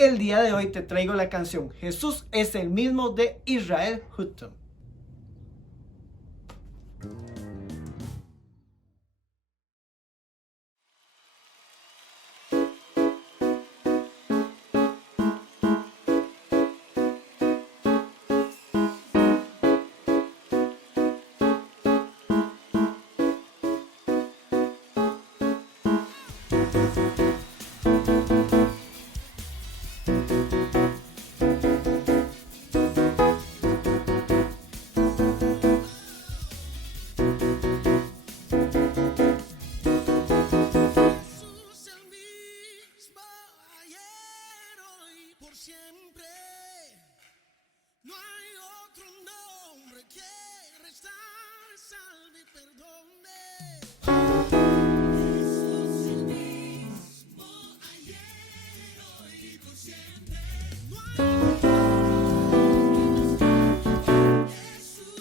El día de hoy te traigo la canción Jesús es el mismo de Israel Houghton. Siempre no hay otro nombre que restaurar, salve y perdone. Jesús el mismo, ayer, hoy y por siempre. No hay otro nombre. Jesús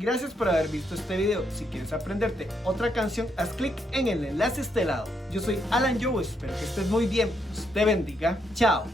Gracias por haber visto este video. Si quieres aprenderte otra canción, haz clic en el enlace a este lado. Yo soy Alan Joe, espero que estés muy bien. Dios te bendiga. Chao.